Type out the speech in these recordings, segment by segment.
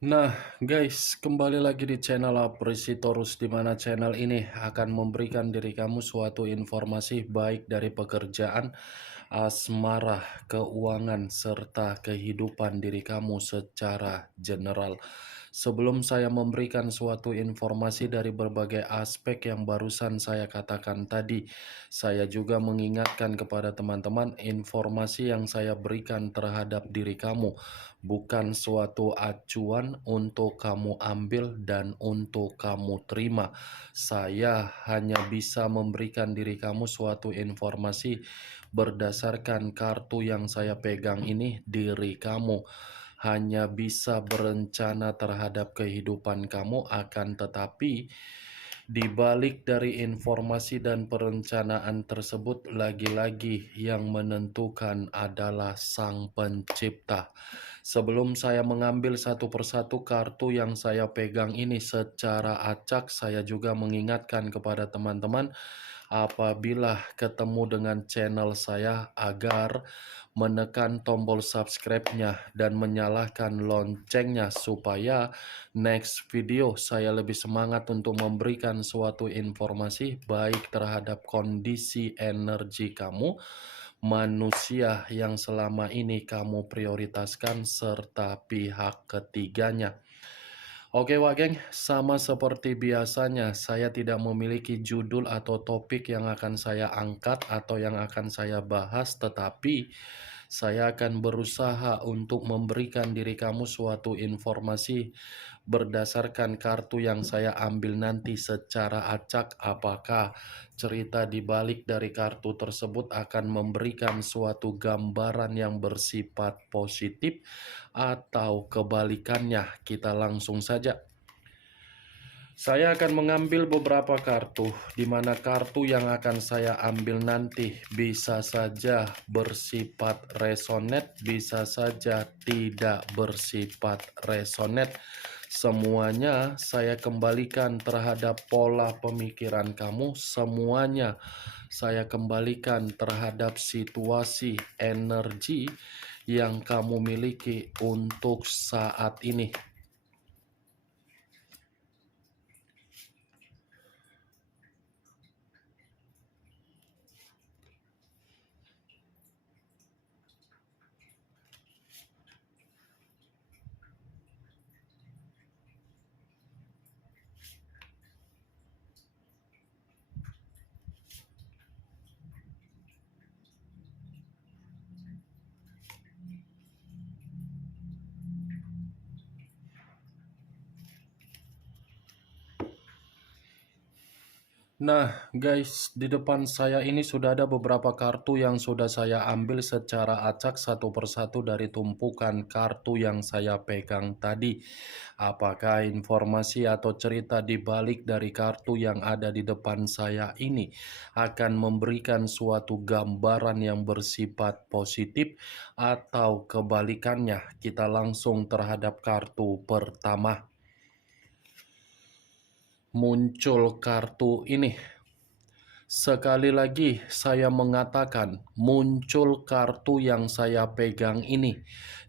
Nah, guys, kembali lagi di channel Apresitorus, di mana channel ini akan memberikan diri kamu suatu informasi baik dari pekerjaan, asmara, keuangan, serta kehidupan diri kamu secara general. Sebelum saya memberikan suatu informasi dari berbagai aspek yang barusan saya katakan tadi, saya juga mengingatkan kepada teman-teman informasi yang saya berikan terhadap diri kamu bukan suatu acuan untuk kamu ambil dan untuk kamu terima. Saya hanya bisa memberikan diri kamu suatu informasi berdasarkan kartu yang saya pegang ini. Diri kamu hanya bisa berencana terhadap kehidupan kamu, akan tetapi di balik dari informasi dan perencanaan tersebut, lagi-lagi yang menentukan adalah Sang Pencipta. Sebelum saya mengambil satu persatu kartu yang saya pegang ini secara acak, saya juga mengingatkan kepada teman-teman apabila ketemu dengan channel saya agar menekan tombol subscribe-nya dan menyalakan loncengnya supaya next video saya lebih semangat untuk memberikan suatu informasi baik terhadap kondisi energi kamu, manusia yang selama ini kamu prioritaskan, serta pihak ketiganya. Oke Wak Geng, sama seperti biasanya saya tidak memiliki judul atau topik yang akan saya angkat atau yang akan saya bahas, tetapi saya akan berusaha untuk memberikan diri kamu suatu informasi berdasarkan kartu yang saya ambil nanti secara acak. Apakah cerita di balik dari kartu tersebut akan memberikan suatu gambaran yang bersifat positif atau kebalikannya? Kita langsung saja. Saya akan mengambil beberapa kartu, di mana kartu yang akan saya ambil nanti bisa saja bersifat resonate, bisa saja tidak bersifat resonate. Semuanya saya kembalikan terhadap pola pemikiran kamu, semuanya saya kembalikan terhadap situasi energi yang kamu miliki untuk saat ini. Nah guys, di depan saya ini sudah ada beberapa kartu yang sudah saya ambil secara acak satu persatu dari tumpukan kartu yang saya pegang tadi. Apakah informasi atau cerita di balik dari kartu yang ada di depan saya ini akan memberikan suatu gambaran yang bersifat positif atau kebalikannya? Kita langsung terhadap kartu pertama. Muncul kartu ini. Sekali lagi saya mengatakan muncul kartu yang saya pegang ini,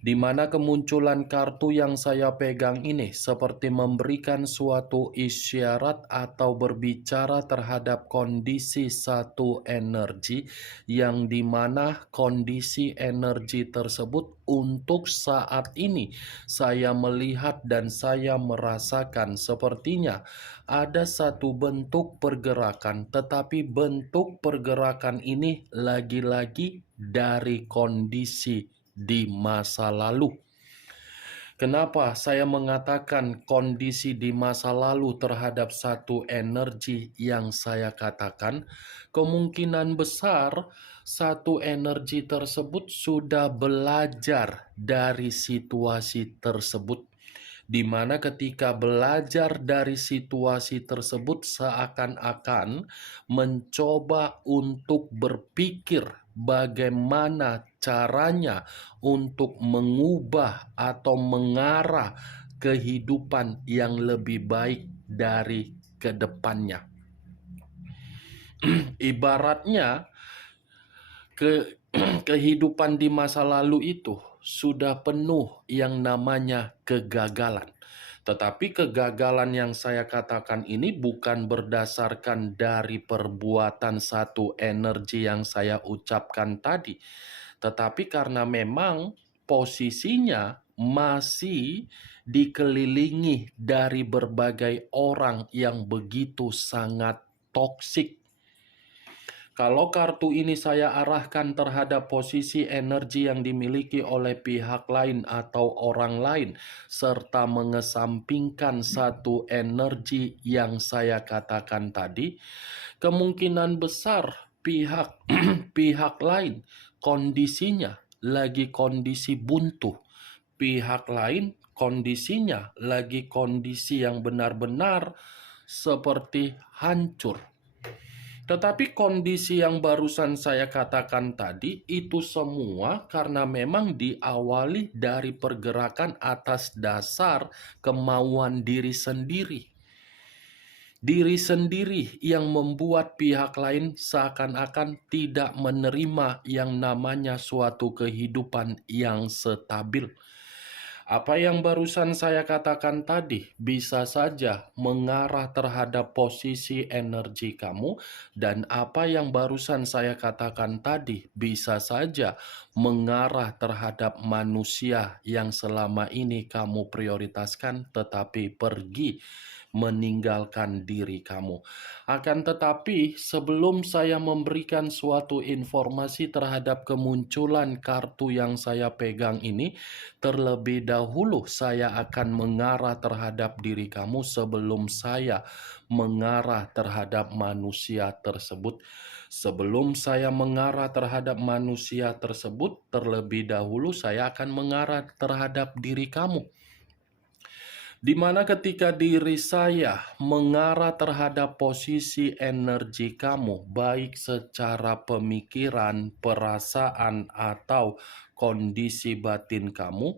di mana kemunculan kartu yang saya pegang ini seperti memberikan suatu isyarat atau berbicara terhadap kondisi satu energi, yang dimana kondisi energi tersebut untuk saat ini saya melihat dan saya merasakan sepertinya ada satu bentuk pergerakan, tetapi bentuk pergerakan ini lagi-lagi dari kondisi di masa lalu. Kenapa saya mengatakan kondisi di masa lalu terhadap satu energi yang saya katakan? Kemungkinan besar satu energi tersebut sudah belajar dari situasi tersebut, di mana ketika belajar dari situasi tersebut seakan-akan mencoba untuk berpikir bagaimana caranya untuk mengubah atau mengarah kehidupan yang lebih baik dari kedepannya. Ibaratnya kehidupan di masa lalu itu sudah penuh yang namanya kegagalan. Tetapi kegagalan yang saya katakan ini bukan berdasarkan dari perbuatan satu energi yang saya ucapkan tadi, tetapi karena memang posisinya masih dikelilingi dari berbagai orang yang begitu sangat toksik. Kalau kartu ini saya arahkan terhadap posisi energi yang dimiliki oleh pihak lain atau orang lain, serta mengesampingkan satu energi yang saya katakan tadi, kemungkinan besar pihak pihak lain kondisinya lagi kondisi buntu, pihak lain kondisinya lagi kondisi yang benar-benar seperti hancur. Tetapi kondisi yang barusan saya katakan tadi itu semua karena memang diawali dari pergerakan atas dasar kemauan diri sendiri. Diri sendiri yang membuat pihak lain seakan-akan tidak menerima yang namanya suatu kehidupan yang stabil. Apa yang barusan saya katakan tadi bisa saja mengarah terhadap posisi energi kamu, dan apa yang barusan saya katakan tadi bisa saja mengarah terhadap manusia yang selama ini kamu prioritaskan tetapi pergi meninggalkan diri kamu. Akan tetapi, sebelum saya memberikan suatu informasi terhadap kemunculan kartu yang saya pegang ini, terlebih dahulu saya akan mengarah terhadap diri kamu sebelum saya mengarah terhadap manusia tersebut. Sebelum saya mengarah terhadap manusia tersebut, terlebih dahulu saya akan mengarah terhadap diri kamu. Di mana ketika diri saya mengarah terhadap posisi energi kamu, baik secara pemikiran, perasaan, atau kondisi batin kamu,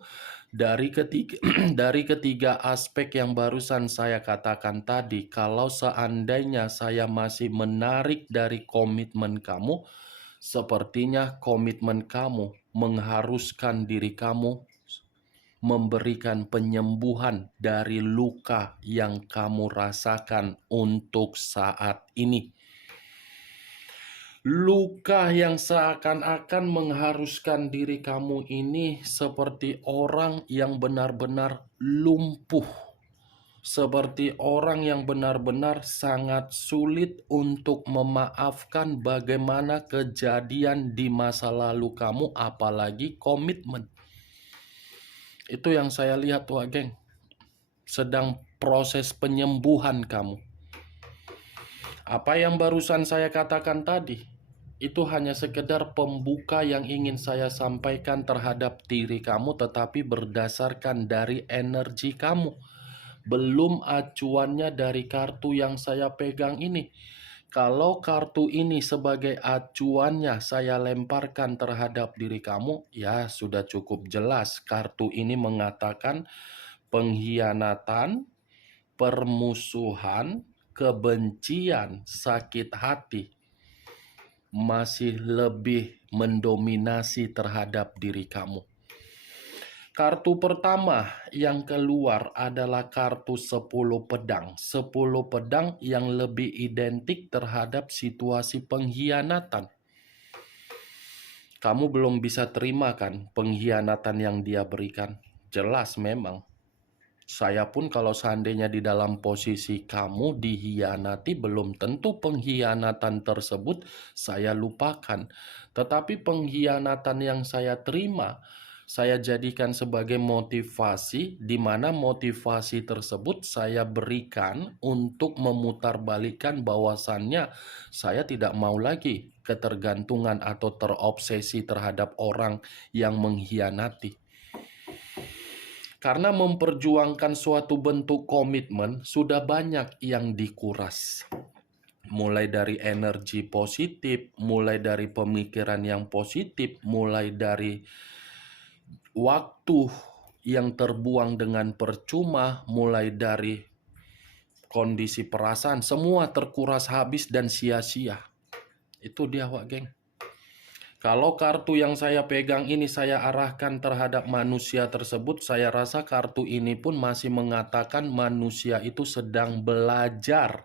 dari ketiga aspek yang barusan saya katakan tadi, kalau seandainya saya masih menarik dari komitmen kamu, sepertinya komitmen kamu mengharuskan diri kamu memberikan penyembuhan dari luka yang kamu rasakan untuk saat ini. Luka yang seakan-akan mengharuskan diri kamu ini seperti orang yang benar-benar lumpuh. Seperti orang yang benar-benar sangat sulit untuk memaafkan bagaimana kejadian di masa lalu kamu, apalagi komitmen. Itu yang saya lihat, Wak Geng. Sedang proses penyembuhan kamu. Apa yang barusan saya katakan tadi, itu hanya sekedar pembuka yang ingin saya sampaikan terhadap diri kamu, tetapi berdasarkan dari energi kamu. Belum acuannya dari kartu yang saya pegang ini. Kalau kartu ini sebagai acuannya saya lemparkan terhadap diri kamu, ya sudah cukup jelas. Kartu ini mengatakan pengkhianatan, permusuhan, kebencian, sakit hati masih lebih mendominasi terhadap diri kamu. Kartu pertama yang keluar adalah kartu 10 pedang. 10 pedang yang lebih identik terhadap situasi pengkhianatan. Kamu belum bisa terima kan pengkhianatan yang dia berikan? Jelas memang. Saya pun kalau seandainya di dalam posisi kamu dikhianati, belum tentu pengkhianatan tersebut saya lupakan. Tetapi pengkhianatan yang saya terima, saya jadikan sebagai motivasi, di mana motivasi tersebut saya berikan untuk memutarbalikkan bahwasannya saya tidak mau lagi ketergantungan atau terobsesi terhadap orang yang mengkhianati. Karena memperjuangkan suatu bentuk komitmen sudah banyak yang dikuras. Mulai dari energi positif, mulai dari pemikiran yang positif, mulai dari waktu yang terbuang dengan percuma, mulai dari kondisi perasaan, semua terkuras habis dan sia-sia. Itu dia, Wak Geng. Kalau kartu yang saya pegang ini saya arahkan terhadap manusia tersebut, saya rasa kartu ini pun masih mengatakan manusia itu sedang belajar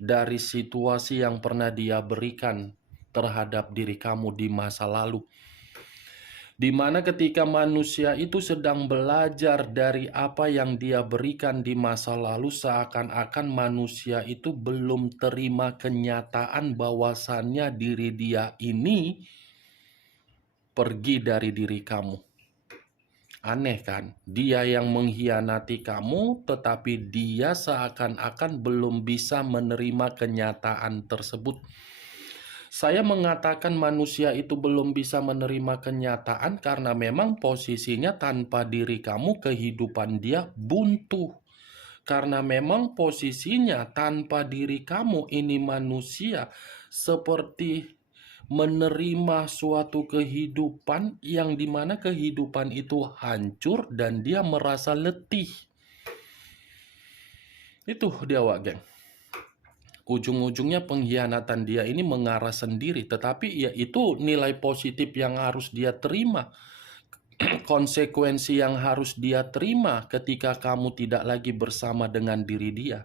dari situasi yang pernah dia berikan terhadap diri kamu di masa lalu. Di mana ketika manusia itu sedang belajar dari apa yang dia berikan di masa lalu, seakan-akan manusia itu belum terima kenyataan bahwasannya diri dia ini pergi dari diri kamu. Aneh kan? Dia yang mengkhianati kamu, tetapi dia seakan-akan belum bisa menerima kenyataan tersebut. Saya mengatakan manusia itu belum bisa menerima kenyataan karena memang posisinya tanpa diri kamu kehidupan dia buntu. Karena memang posisinya tanpa diri kamu ini manusia seperti menerima suatu kehidupan yang dimana kehidupan itu hancur dan dia merasa letih. Itu dia, Wak Geng. Ujung-ujungnya pengkhianatan dia ini mengarah sendiri, tetapi ya itu nilai positif yang harus dia terima. Konsekuensi yang harus dia terima ketika kamu tidak lagi bersama dengan diri dia.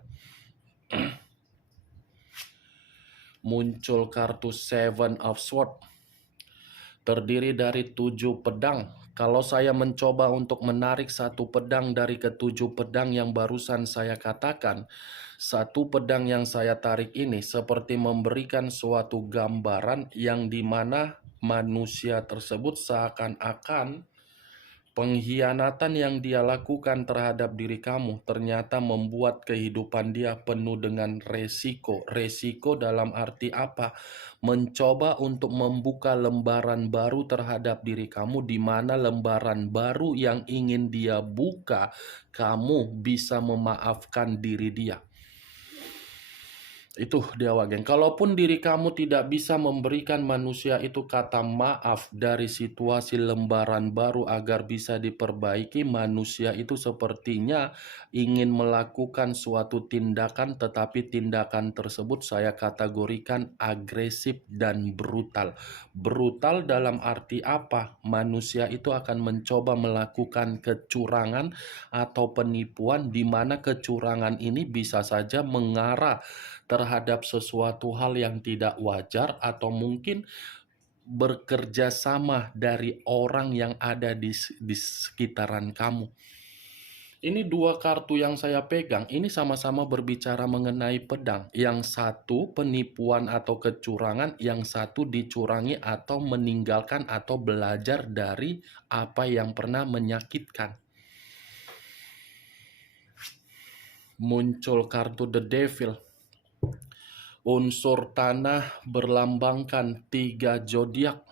Muncul kartu Seven of Swords, terdiri dari 7 pedang. Kalau saya mencoba untuk menarik satu pedang dari ketujuh pedang yang barusan saya katakan, satu pedang yang saya tarik ini seperti memberikan suatu gambaran yang dimana manusia tersebut seakan-akan pengkhianatan yang dia lakukan terhadap diri kamu ternyata membuat kehidupan dia penuh dengan resiko. Resiko dalam arti apa? Mencoba untuk membuka lembaran baru terhadap diri kamu, di mana lembaran baru yang ingin dia buka, kamu bisa memaafkan diri dia. Itu dia, Wak. Kalaupun diri kamu tidak bisa memberikan manusia itu kata maaf dari situasi lembaran baru agar bisa diperbaiki, manusia itu sepertinya ingin melakukan suatu tindakan, tetapi tindakan tersebut saya kategorikan agresif dan brutal. Brutal dalam arti apa? Manusia itu akan mencoba melakukan kecurangan atau penipuan, di mana kecurangan ini bisa saja mengarah terhadap sesuatu hal yang tidak wajar atau mungkin bekerja sama dari orang yang ada di sekitaran kamu. Ini dua kartu yang saya pegang, ini sama-sama berbicara mengenai pedang. Yang satu penipuan atau kecurangan, yang satu dicurangi atau meninggalkan atau belajar dari apa yang pernah menyakitkan. Muncul kartu The Devil. Unsur tanah berlambangkan 3 zodiak,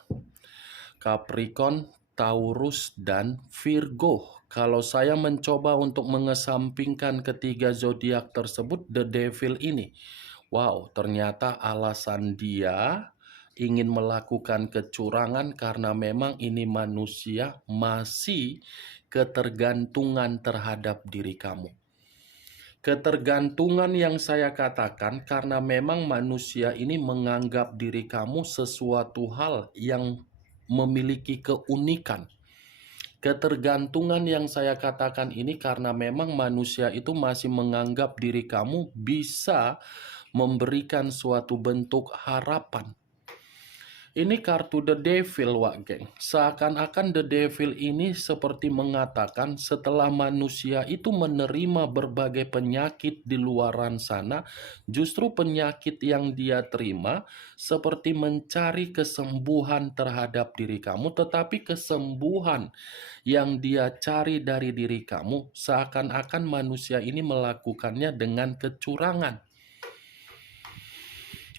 Capricorn, Taurus, dan Virgo. Kalau saya mencoba untuk mengesampingkan ketiga zodiak tersebut, The Devil ini, wow, ternyata alasan dia ingin melakukan kecurangan karena memang ini manusia masih ketergantungan terhadap diri kamu. Ketergantungan yang saya katakan karena memang manusia ini menganggap diri kamu sesuatu hal yang memiliki keunikan. Ketergantungan yang saya katakan ini karena memang manusia itu masih menganggap diri kamu bisa memberikan suatu bentuk harapan. Ini kartu The Devil, Wak Geng. Seakan-akan The Devil ini seperti mengatakan setelah manusia itu menerima berbagai penyakit di luaran sana, justru penyakit yang dia terima seperti mencari kesembuhan terhadap diri kamu, tetapi kesembuhan yang dia cari dari diri kamu, seakan-akan manusia ini melakukannya dengan kecurangan.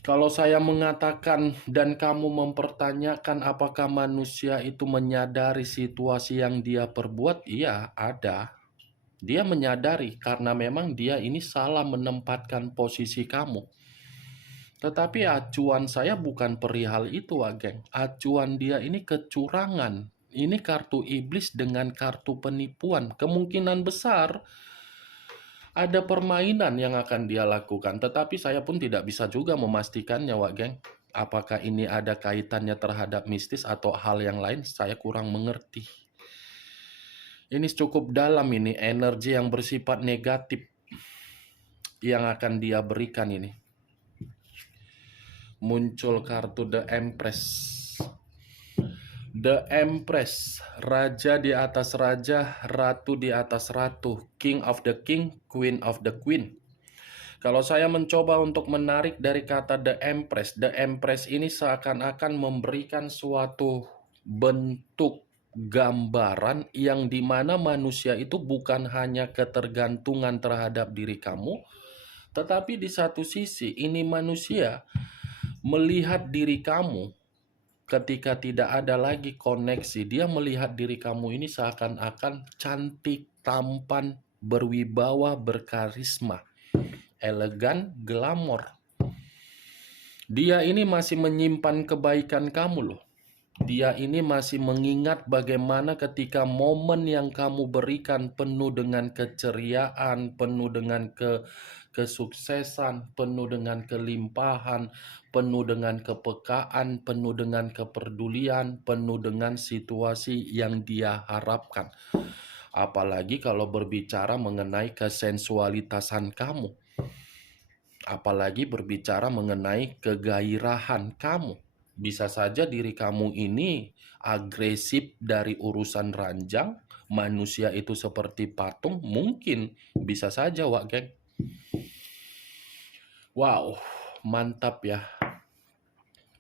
Kalau saya mengatakan dan kamu mempertanyakan apakah manusia itu menyadari situasi yang dia perbuat, iya ada. Dia menyadari karena memang dia ini salah menempatkan posisi kamu. Tetapi acuan saya bukan perihal itu, Geng. Acuan dia ini kecurangan. Ini kartu iblis dengan kartu penipuan. Kemungkinan besar ada permainan yang akan dia lakukan, tetapi saya pun tidak bisa juga memastikannya, Wak Geng. Apakah ini ada kaitannya terhadap mistis atau hal yang lain? Saya kurang mengerti. Ini cukup dalam ini, energi yang bersifat negatif yang akan dia berikan ini. Muncul kartu The Empress. The Empress, raja di atas raja, ratu di atas ratu, king of the king, queen of the queen. Kalau saya mencoba untuk menarik dari kata The Empress ini seakan-akan memberikan suatu bentuk gambaran yang dimana manusia itu bukan hanya ketergantungan terhadap diri kamu, tetapi di satu sisi ini manusia melihat diri kamu ketika tidak ada lagi koneksi. Dia melihat diri kamu ini seakan-akan cantik, tampan, berwibawa, berkarisma, elegan, glamor. Dia ini masih menyimpan kebaikan kamu loh. Dia ini masih mengingat bagaimana ketika momen yang kamu berikan penuh dengan keceriaan, penuh dengan kesuksesan, penuh dengan kelimpahan, penuh dengan kepekaan, penuh dengan kepedulian, penuh dengan situasi yang dia harapkan. Apalagi kalau berbicara mengenai kesensualitasan kamu. Apalagi berbicara mengenai kegairahan kamu. Bisa saja diri kamu ini agresif dari urusan ranjang, manusia itu seperti patung, mungkin bisa saja, Wak Geng. Wow, mantap ya.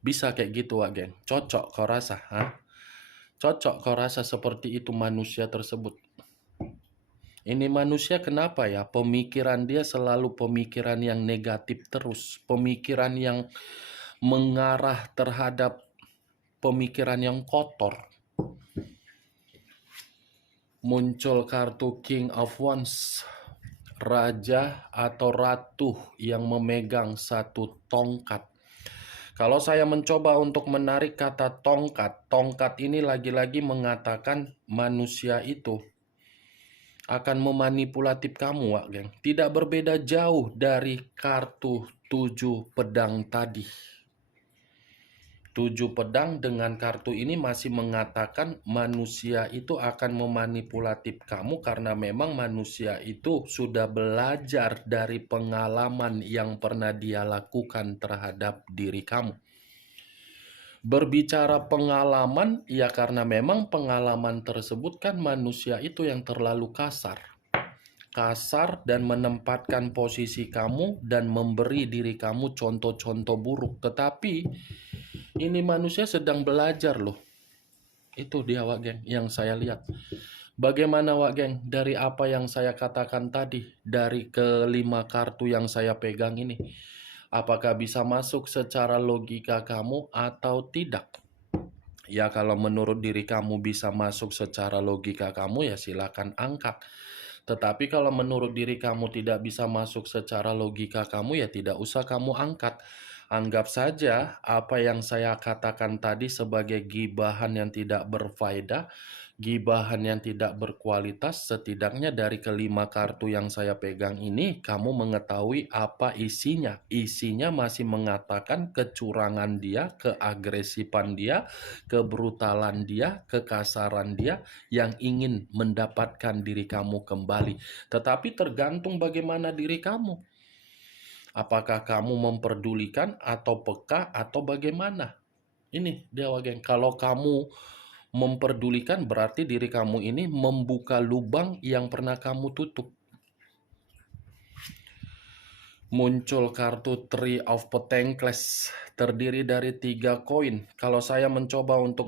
Bisa kayak gitu, Wak Geng. Cocok kau rasa, ha? Cocok kau rasa seperti itu manusia tersebut. Ini manusia kenapa ya? Pemikiran dia selalu pemikiran yang negatif terus. Pemikiran yang mengarah terhadap pemikiran yang kotor. Muncul kartu King of Wands. Raja atau ratu yang memegang satu tongkat. Kalau saya mencoba untuk menarik kata tongkat, tongkat ini lagi-lagi mengatakan manusia itu akan memanipulatif kamu, Wak Geng. Tidak berbeda jauh dari kartu 7 pedang tadi. 7 pedang dengan kartu ini masih mengatakan manusia itu akan memanipulatif kamu karena memang manusia itu sudah belajar dari pengalaman yang pernah dia lakukan terhadap diri kamu. Berbicara pengalaman, ya karena memang pengalaman tersebut kan manusia itu yang terlalu kasar. Kasar dan menempatkan posisi kamu dan memberi diri kamu contoh-contoh buruk. Tetapi ini manusia sedang belajar loh. Itu dia, Wak Geng, yang saya lihat. Bagaimana, Wak Geng, dari apa yang saya katakan tadi, dari kelima kartu yang saya pegang ini, apakah bisa masuk secara logika kamu atau tidak? Ya kalau menurut diri kamu bisa masuk secara logika kamu, ya silakan angkat. Tetapi kalau menurut diri kamu tidak bisa masuk secara logika kamu, ya tidak usah kamu angkat. Anggap saja apa yang saya katakan tadi sebagai gibahan yang tidak berfaedah, gibahan yang tidak berkualitas. Setidaknya dari kelima kartu yang saya pegang ini, kamu mengetahui apa isinya. Isinya masih mengatakan kecurangan dia, keagresifan dia, kebrutalan dia, kekasaran dia yang ingin mendapatkan diri kamu kembali. Tetapi tergantung bagaimana diri kamu. Apakah kamu memperdulikan atau peka atau bagaimana? Ini dia, Wak Geng. Kalau kamu memperdulikan berarti diri kamu ini membuka lubang yang pernah kamu tutup. Muncul kartu Three of Pentacles, terdiri dari 3 koin. Kalau saya mencoba untuk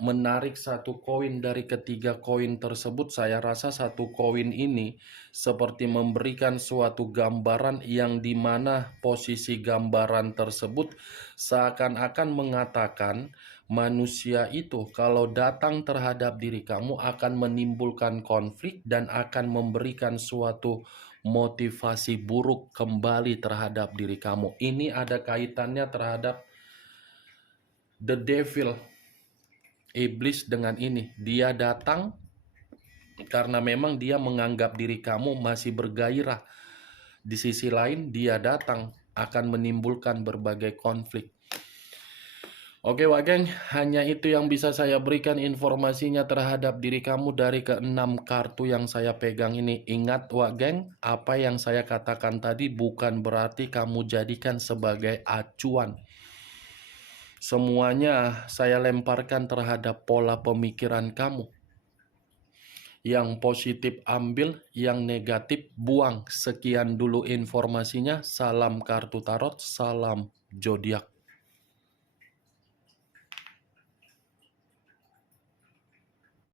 menarik satu koin dari ketiga koin tersebut, saya rasa satu koin ini seperti memberikan suatu gambaran yang dimana posisi gambaran tersebut seakan-akan mengatakan manusia itu kalau datang terhadap diri kamu akan menimbulkan konflik dan akan memberikan suatu motivasi buruk kembali terhadap diri kamu. Ini ada kaitannya terhadap the devil, iblis dengan ini. Dia datang karena memang dia menganggap diri kamu masih bergairah. Di sisi lain dia datang akan menimbulkan berbagai konflik. Oke Wak Geng, hanya itu yang bisa saya berikan informasinya terhadap diri kamu dari keenam kartu yang saya pegang ini. Ingat Wak Geng, apa yang saya katakan tadi bukan berarti kamu jadikan sebagai acuan. Semuanya saya lemparkan terhadap pola pemikiran kamu. Yang positif ambil, yang negatif buang. Sekian dulu informasinya. Salam kartu tarot, salam zodiak.